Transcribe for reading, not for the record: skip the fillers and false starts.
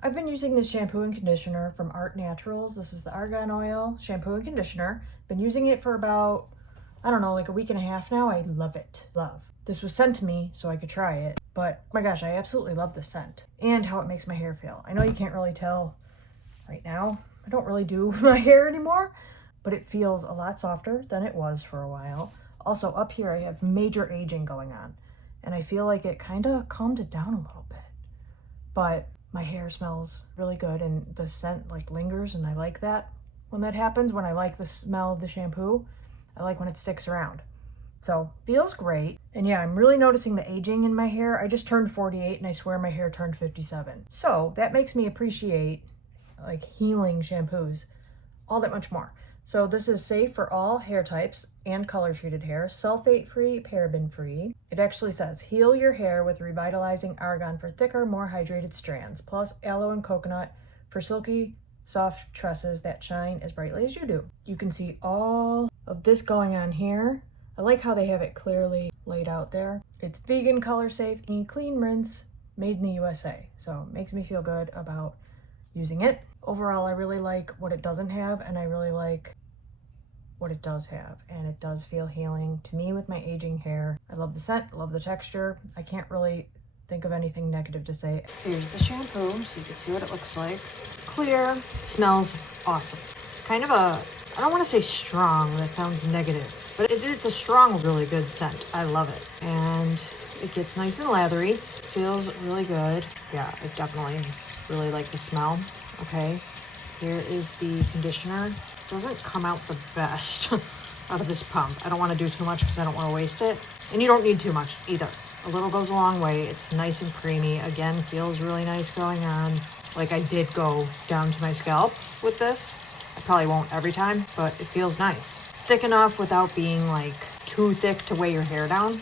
I've been using this shampoo and conditioner from ArtNaturals. This is the Argan Oil Shampoo and Conditioner. Been using it for about, I don't know, like a week and a half now. I love it. Love. This was sent to me so I could try it, but oh my gosh, I absolutely love the scent and how it makes my hair feel. I know you can't really tell right now. I don't really do my hair anymore, but it feels a lot softer than it was for a while. Also, up here I have major aging going on, and I feel like it kind of calmed it down a little bit. But my hair smells really good, and the scent like lingers, and I like that when that happens. When I like the smell of the shampoo, I like when it sticks around. So feels great. And yeah, I'm really noticing the aging in my hair. I just turned 48 and I swear my hair turned 57. So that makes me appreciate like healing shampoos all that much more. So this is safe for all hair types and color treated hair, sulfate-free, paraben-free. It actually says, heal your hair with revitalizing argan for thicker, more hydrated strands, plus aloe and coconut for silky, soft tresses that shine as brightly as you do. You can see all of this going on here. I like how they have it clearly laid out there. It's vegan, color safe, and clean rinse, made in the USA. So it makes me feel good about using it. Overall, I really like what it doesn't have, and I really like what it does have, and it does feel healing to me with my aging hair. I love the scent, I love the texture. I can't really think of anything negative to say. Here's the shampoo, so you can see what it looks like. It's clear, it smells awesome. It's kind of a, I don't want to say strong, that sounds negative, but it's a strong, really good scent. I love it. And it gets nice and lathery, feels really good. Yeah, I definitely really like the smell. Okay, here is the conditioner. Doesn't come out the best out of this pump. I don't want to do too much because I don't want to waste it. And you don't need too much either. A little goes a long way. It's nice and creamy. Again, feels really nice going on. Like I did go down to my scalp with this. I probably won't every time, but it feels nice. Thick enough without being like too thick to weigh your hair down.